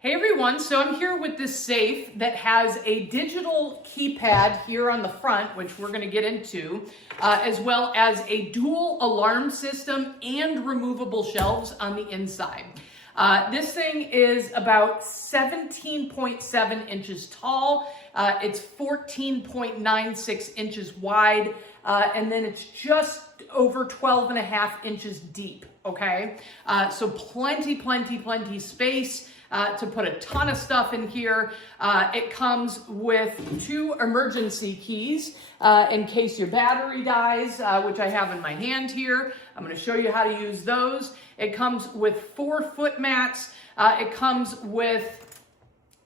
Hey everyone, so I'm here with this safe that has a digital keypad here on the front, which we're going to get into, as well as a dual alarm system and removable shelves on the inside. This thing is about 17.7 inches tall, it's 14.96 inches wide, and then it's just over 12.5 inches deep, okay? So plenty space. To put a ton of stuff in here. It comes with 2 emergency keys in case your battery dies, which I have in my hand here. I'm going to show you how to use those. It comes with 4 foot mats. It comes with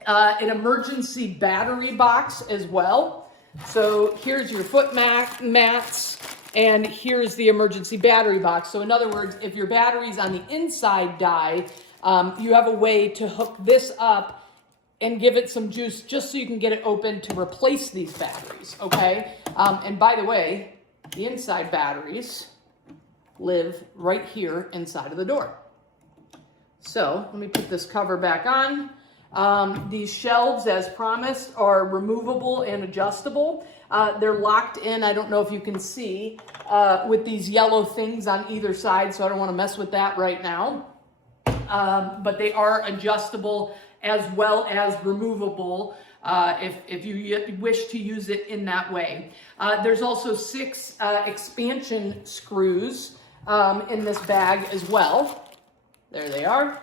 an emergency battery box as well. So here's your foot mats. And here's the emergency battery box. So in other words, if your batteries on the inside die, you have a way to hook this up and give it some juice just so you can get it open to replace these batteries, okay? And by the way, the inside batteries live right here inside of the door. So let me put this cover back on. These shelves, as promised, are removable and adjustable. They're locked in, I don't know if you can see, with these yellow things on either side, so I don't want to mess with that right now. But they are adjustable as well as removable if you wish to use it in that way. There's also 6 expansion screws in this bag as well. There they are.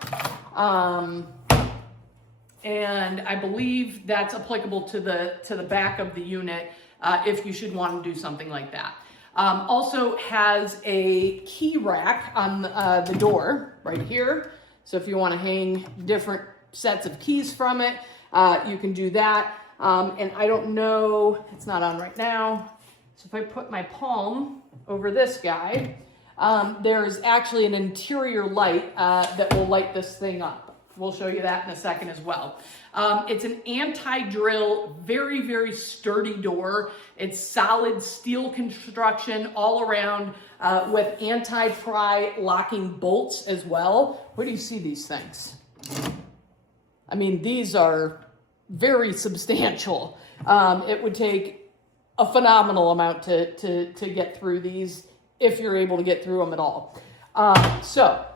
And I believe that's applicable to the back of the unit if you should want to do something like that. Also has a key rack on the door right here. So if you want to hang different sets of keys from it, you can do that. And I don't know, it's not on right now. So if I put my palm over this guy, there's actually an interior light that will light this thing up. We'll show you that in a second as well. It's an anti-drill, very sturdy door. It's solid steel construction all around with anti-pry locking bolts as well. Where do you see these things? I mean, these are very substantial. It would take a phenomenal amount to get through these if you're able to get through them at all. So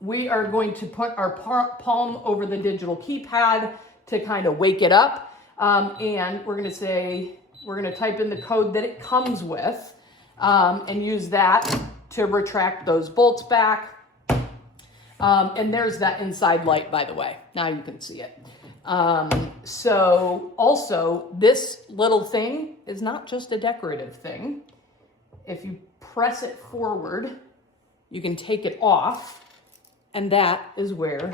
we are going to put our palm over the digital keypad to kind of wake it up. And we're going to type in the code that it comes with and use that to retract those bolts back. And there's that inside light, by the way. Now you can see it. So also, this little thing is not just a decorative thing. If you press it forward, you can take it off. And that is where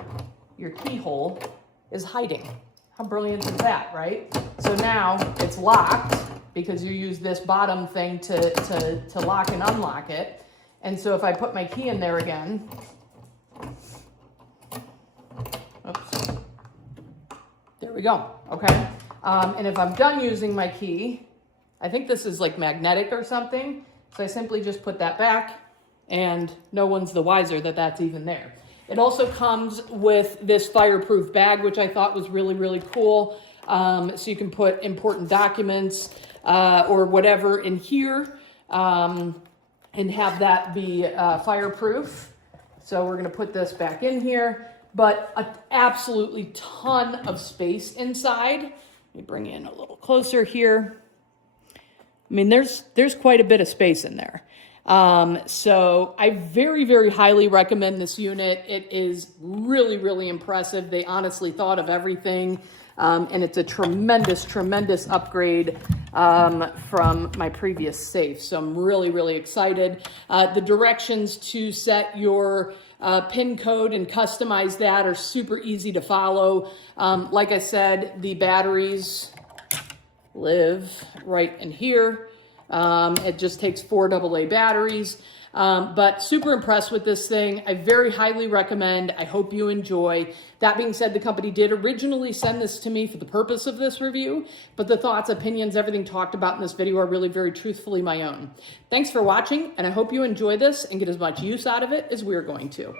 your keyhole is hiding. How brilliant is that, right? So now it's locked because you use this bottom thing to lock and unlock it. And so if I put my key in there again, oops, there we go, okay? And if I'm done using my key, I think this is like magnetic or something, so I simply just put that back and no one's the wiser that that's even there. It also comes with this fireproof bag, which I thought was really cool. So you can put important documents or whatever in here and have that be fireproof. So we're gonna put this back in here, but an absolutely ton of space inside. Let me bring you in a little closer here. I mean, there's quite a bit of space in there. So I very highly recommend this unit. It is really impressive. They honestly thought of everything. And it's a tremendous upgrade from my previous safe. So I'm really excited. The directions to set your PIN code and customize that are super easy to follow. Like I said, the batteries live right in here. It just takes 4 AA batteries, but super impressed with this thing. I very highly recommend. I hope you enjoy. That being said, the company did originally send this to me for the purpose of this review, but the thoughts, opinions, everything talked about in this video are really very truthfully my own. Thanks for watching, and I hope you enjoy this and get as much use out of it as we're going to.